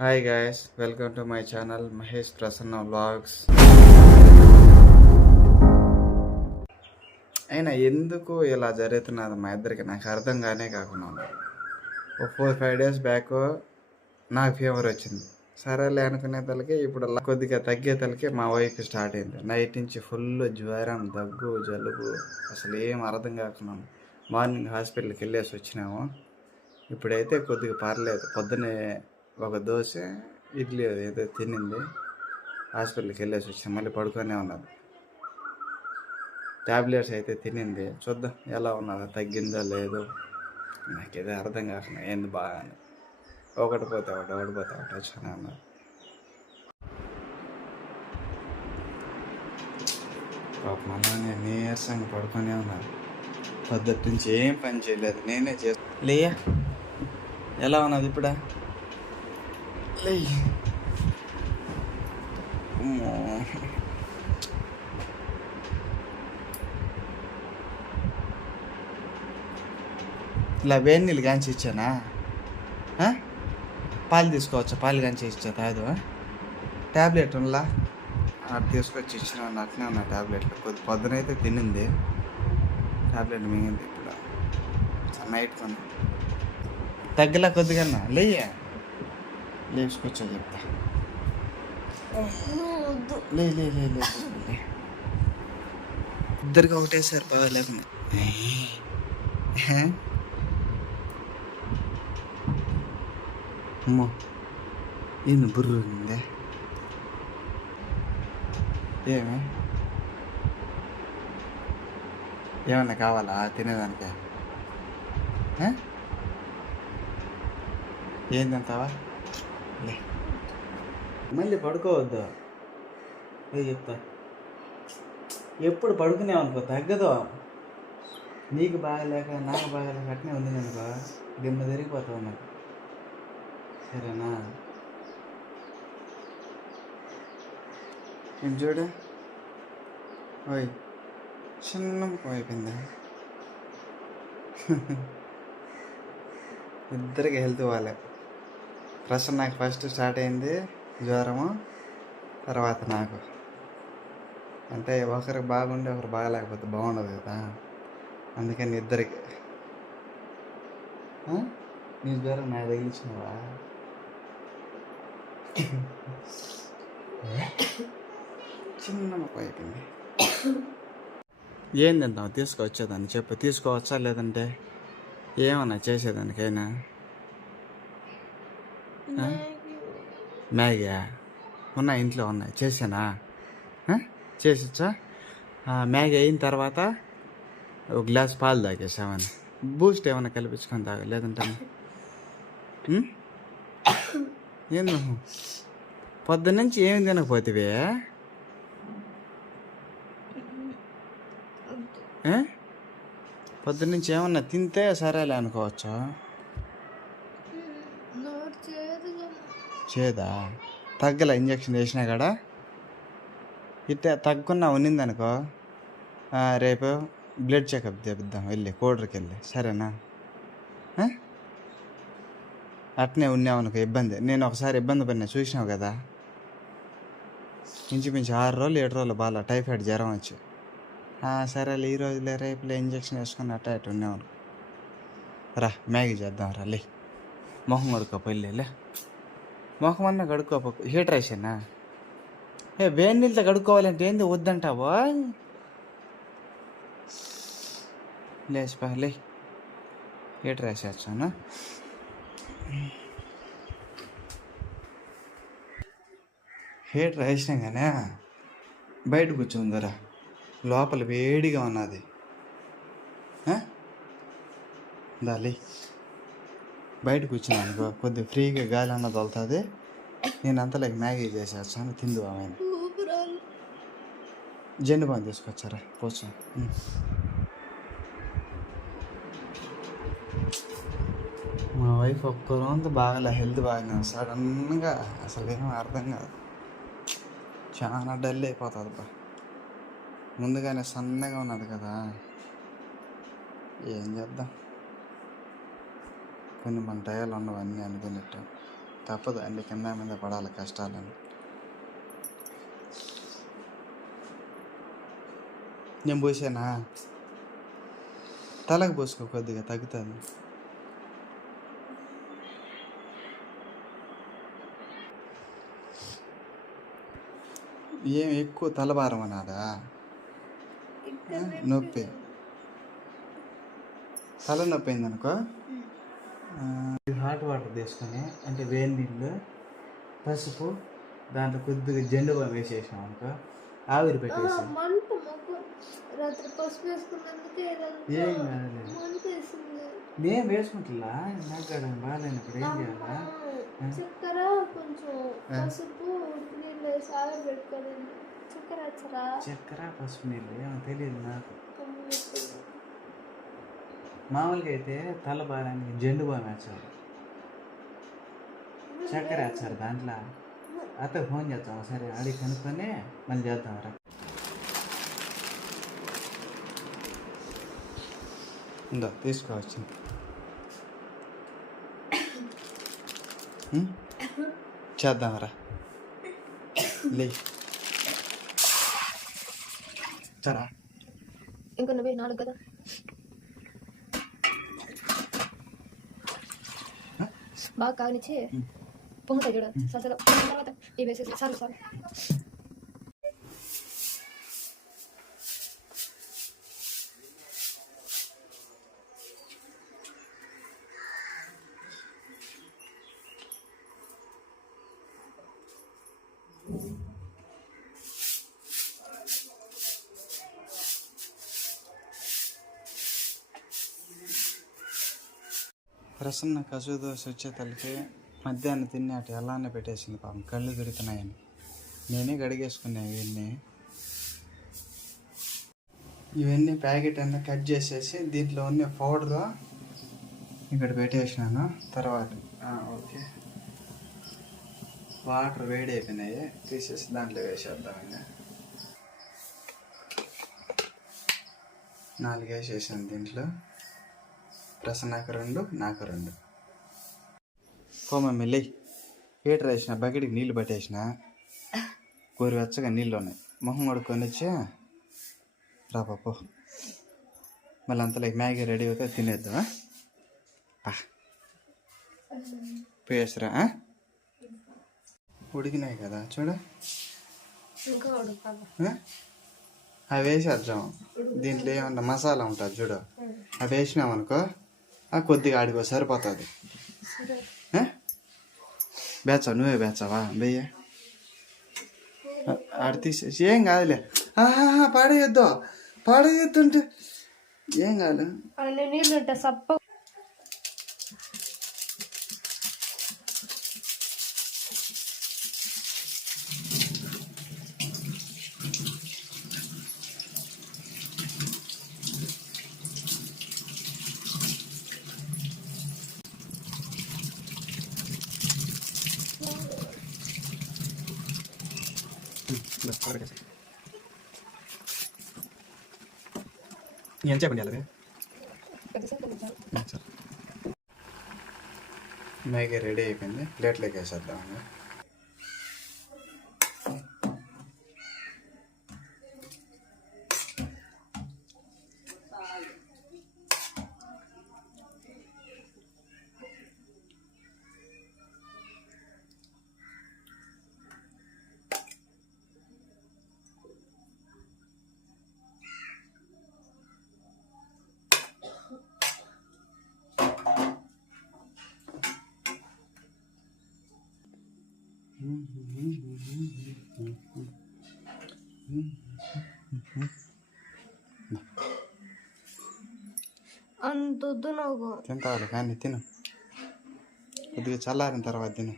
Hi guys welcome to my channel Mahesh Prasanna vlogs అయినా ఎందుకు ఇలా జరుగుతున్నది మా ఇద్దరికి? నాకు అర్థం కానే కాకుండా ఒక ఫోర్ ఫైవ్ డేస్ బ్యాక్ నాకు ఫీవర్ వచ్చింది. సరేలే అనుకునే తలకి ఇప్పుడు కొద్దిగా తగ్గే తలకి మా వైఫ్ స్టార్ట్ అయింది. నైట్ నుంచి ఫుల్ జ్వరం దగ్గు జలుబు అసలు ఏం అర్థం కాకుండా మార్నింగ్ హాస్పిటల్కి వెళ్ళేసి వచ్చినాము. ఇప్పుడైతే కొద్దిగా పర్లేదు. పొద్దున్నే ఒక దోశ ఇడ్లీ ఏదో తినింది హాస్పిటల్కి వెళ్ళేసి వచ్చి మళ్ళీ పడుకొనే ఉన్నది ట్యాబ్లెట్స్ అయితే తినింది చూద్దాం ఎలా ఉన్నదో తగ్గిందో లేదో. నాకేదో అర్థం కాకుండా ఏంది బాగా అని. ఒకటి పోతే ఒకటి ఒకటి పోతే ఒకటి వచ్చాను అన్నారు పాపం అలానే నీరసంగా పడుకొనే ఉన్నారు పొద్దుటి నుంచి ఏం పని చేయలేదు. నేనే చేస్తా. లేయా ఎలా ఉన్నది ఇప్పుడా? లే అమ్మో. ఇలా వేడి నీళ్ళు కాంచి ఇచ్చానా పాలు తీసుకోవచ్చా? పాలు కాంచి ఇచ్చా కాదు ట్యాబ్లెట్ ఉందా అటు తీసుకొచ్చి ఇచ్చిన అట్నే ఉన్నా ట్యాబ్లెట్లు కొద్ది పొద్దునైతే తినింది. ట్యాబ్లెట్ మింగింది ఇప్పుడు. నైట్ కొని తగ్గలా కొద్దిగా లేయ? లేచుకొచ్చా చెప్తా లే లే లే లే ఇద్దరికి ఒకటేసారి బాగాలేకుండా అమ్మో ఏంది బుర్ర ఉందే ఏమి ఏమన్నా కావాలా తినేదానికి ఆ? ఏందంతావా లే మళ్ళీ పడుకోవద్దు. ఏ చెప్తా? ఎప్పుడు పడుకునేవనుకో తగ్గదు. నీకు బాగలేక నాకు బాగలేక అట్నే ఉంది అనుకో దిమ్మ తిరిగిపోతావు నాకు. సరేనా? ఏం చూడు? ఓయ్ చిన్న ముఖం అయిపోయింది. ఇద్దరికి హెల్త్ వాళ్ళే ప్రశ్న నాకు ఫస్ట్ స్టార్ట్ అయింది జ్వరము తర్వాత నాకు. అంటే ఒకరికి బాగుండి ఒకరు బాగలేకపోతే బాగుండదు కదా. అందుకని ఇద్దరికి నీ జ్వరం నాకు తగిలించినవా? చిన్న ముఖం అయిపోయింది. తీసుకొచ్చేదాన్ని చెప్పు. తీసుకోవచ్చా లేదంటే? ఏమన్నా చేసేదానికైనా? మ్యాగీయా మ్యాగీ ఉన్నాయి ఇంట్లో ఉన్నాయి. చేసానా చేసొచ్చా? చేసిచ్చా మ్యాగీ అయిన తర్వాత ఒక గ్లాస్ పాలు తాగేసామని బూస్ట్ ఏమైనా కల్పించుకొని తాగ లేదంటే ఏం నువ్వు? పొద్దున్నుంచి ఏం తినకపోతివే? పొద్దున్నుంచి ఏమన్నా తింటే సరేలే అనుకోవచ్చా? చేదా. తగ్గల ఇంజక్షన్ వేసినా కదా ఇట్టే తగ్గున్నా ఉన్నిందనుకో. రేపు బ్లడ్ చెకప్ చేపిద్దాం వెళ్ళి కోడరికి వెళ్ళి సరేనా? ఆ? అట్నే ఉన్నామనుకో ఇబ్బంది. నేను ఒకసారి ఇబ్బంది పడినా చూసినావు కదా? ఇంచుమించు ఆరు రోజులు ఏడు రోజులు బాగా టైఫాయిడ్ జ్వరం వచ్చి. ఆ, సరేలే ఈ రోజులే రేపులే ఇంజక్షన్ వేసుకుని అట్ట అటు ఉన్నావు రా మ్యాగీ చేద్దాం రా లే. మొహం కడుక్కోపో వెళ్ళి మొహం అన్నా కడుక్కోపో. హీటర్ వేసానా ఏ వేడి నీళ్ళతో కడుక్కోవాలంటే ఏంది వద్దంటావా? లేచిపా లే. హీటర్ వేసేచ్చానా హీటర్ వేసినా కానీ బయట కూర్చుందరా లోపల వేడిగా ఉన్నది. దాలి బయటకు వచ్చినాను అనుకో కొద్దిగా ఫ్రీగా గాలి అన్న తొలుతుంది. నేను అంత లైక్ మ్యాగీ చేసేస్తాను తిందు ఆమె. జెండు బాగా తీసుకొచ్చారా? పోచు మా వైఫ్ ఒక్క రోజు బాగా హెల్త్ బాగా సడన్గా అసలు ఏం అర్థం కాదు. చాలా డల్ అయిపోతుంది బా ముందుగానే సన్నగా ఉన్నది కదా. ఏం చేద్దాం? కొన్ని మన టయాలు ఉండవు అన్నీ అనుకున్నట్టు తప్పదు అన్ని కింద మీద పడాలి కష్టాలని. నేను పోసానా? తలకు పోసుకో కొద్దిగా తగ్గుతుంది ఏం ఎక్కువ తలభారం అనాదా ఇక్కడ నొప్పి. తల నొప్పి అయింది అనుకో హాట్ వాటర్ తీసుకొని అంటే వేడి నీళ్ళు పసుపు దాంట్లో కొద్దిగా జెండు బామ్ వేసేసాం అనుకో ఆవిరి పెట్టేసి. ఏం నేను వేసుకుంటున్నా నాకు కూడా బాగాలేనప్పుడు ఏం చేయాలా? చక్కెర కొంచెం పసుపు నీళ్ళు వేసి ఆవిరి పెట్టుకోండి చక్కెర పసుపు నీళ్ళు ఏమో తెలియదు నాకు. మామూలుగా అయితే తల భారానికి జెండు బామ్ వేస్తారు. చక్కెర వేస్తారు దాంట్లో అత్త ఫోన్ చేస్తాం సరే అడిగి కనుక్కొని మళ్ళీ చేద్దాం రా ఉందా తీసుకోవచ్చు చేద్దాంరా లే సరా ఇంకా నవ్వే నాలుగు కదా బాగా కానిచ్చి పొంగుతాయి చూడ సరసగా తర్వాత ఇవి వేసేసి సార్ సార్ ప్రసన్న కసు దోశ వచ్చే తలకి మధ్యాహ్నం తిని అటు ఎలానే పెట్టేసింది పాపం. కళ్ళు తిరుగుతున్నాయని నేనే గడిగేసుకున్నా ఇవన్నీ. ఇవన్నీ ప్యాకెట్ అన్నీ కట్ చేసేసి దీంట్లో ఉన్న పౌడర్ ఇక్కడ పెట్టేసినాను. తర్వాత ఓకే. వాటర్ వేడి అయిపోయినాయి. తీసేసి దాంట్లో వేసేద్దాం ఇంకా నాలుగు వేసేసాను దీంట్లో. ప్రసన్నకు రెండు నాకు రెండు. పో మమ్మీ లే హీటర్ వేసిన బకెట్కి నీళ్ళు పట్టేసిన గోరువెచ్చగా నీళ్ళు ఉన్నాయి. మొహం కడుక్కొని వచ్చి? రా పో మళ్ళీ అంతలో మ్యాగీ రెడీ అవుతే తినేద్దాం పా. పోయేసరా ఉడికినాయి కదా చూడ? అవి వేసేద్దాం. దీంట్లో ఏమన్నా మసాలా ఉంటుంది చూడు. అవి వేసినామనుకో ఆ కొద్దిగా ఆడికో సరిపోతుంది సరే ఏ? బేచా నువ్వే బేచావా బెయ్య ఆడ తీసేసి ఏం కాదులే ఆహా, పాడేయొద్దు పాడేయొద్దు ఏం కాదు అన్ని నీళ్ళు ఉంటాయి సప్ప ఎంత చెప్పండి అలాగే పెద్దసేపు మ్యాగీ రెడీ అయిపోయింది ప్లేట్లోకి వేసేద్దామండి అంత నాకు తింటావాలి కానీ తిను. కొద్దిగా చల్లారిన తర్వాత తిను.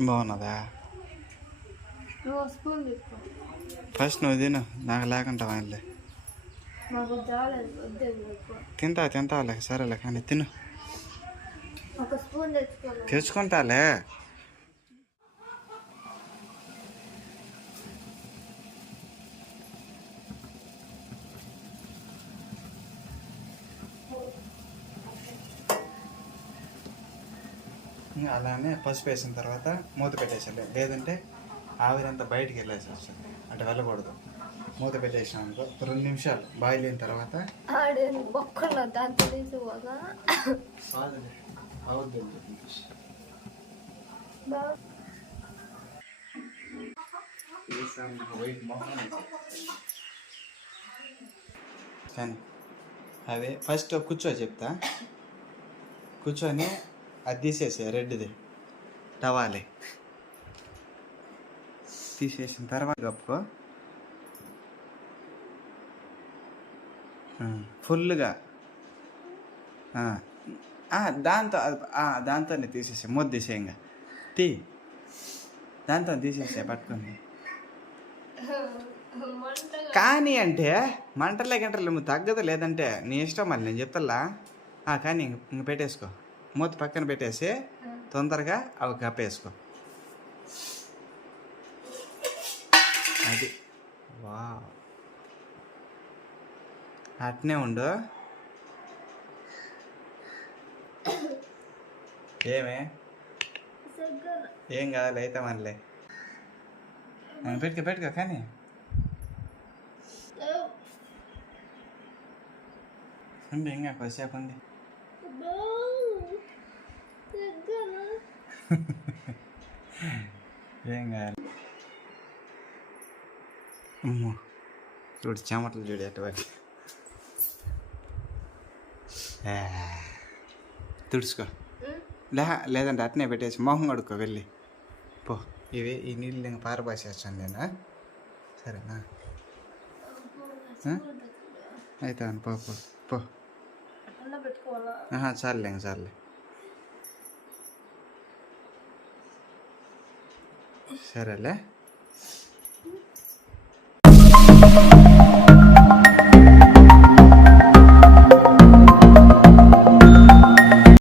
బాగున్నదా? ఫస్ట్ నువ్వు తిను. నాకు లేకుంటా వాళ్ళే తింటా తింటాలే సరేలే కానీ తిను. తెచ్చుకుంటాలే. అలానే పసుపు వేసిన తర్వాత మూత పెట్టేసాలి లేదంటే ఆవిరంతా బయటికి వెళ్ళేసి వస్తుంది. అంటే వెళ్ళకూడదు. మూత పెట్టేసాం అనుకో రెండు నిమిషాలు బాయిల్ అయిన తర్వాత ఆడే బొక్కలో దాంతో తీసుకోగా బాగా కానీ అదే ఫస్ట్ కూర్చో చెప్తా. కూర్చొని అది తీసేసే రెడ్ది. టవాలే. తీసేసిన తర్వాత కప్పుకో. ఫుల్గా దాంతో దాంతోనే తీసేసే ముద్ద ఇంకా తీ. దాంతో తీసేసే పట్టుకొని. కానీ అంటే మంటలే గంటలు నువ్వు తగ్గదు లేదంటే నీ ఇష్టం మళ్ళీ నేను చెప్తల్లా? ఆ, కానీ ఇంక ఇంక పెట్టేసుకో. మూత పక్కన పెట్టేసి తొందరగా అవి కప్పేసుకో వా అట్నే ఉండు. ఏమే? ఏం కావాలి అయితే మనలే పెట్టుకో పెట్టుకో కానీ. ఇంకా కొద్దిసేపు ఉంది ఏం కావాలి అమ్మో. చూడు చెమటలు చూడు ఎటువంటి తుడుచుకో. లే లేదంటే అట్నే పెట్టేసి మొహం కడుక్కో వెళ్ళి. పో. ఇవి ఈ నీళ్ళు ఇంకా పారబాసేస్తాను నేను. సరేనా? అయితే పో పో పో. ఆహా, చాలులే చాలులే. సరేలే.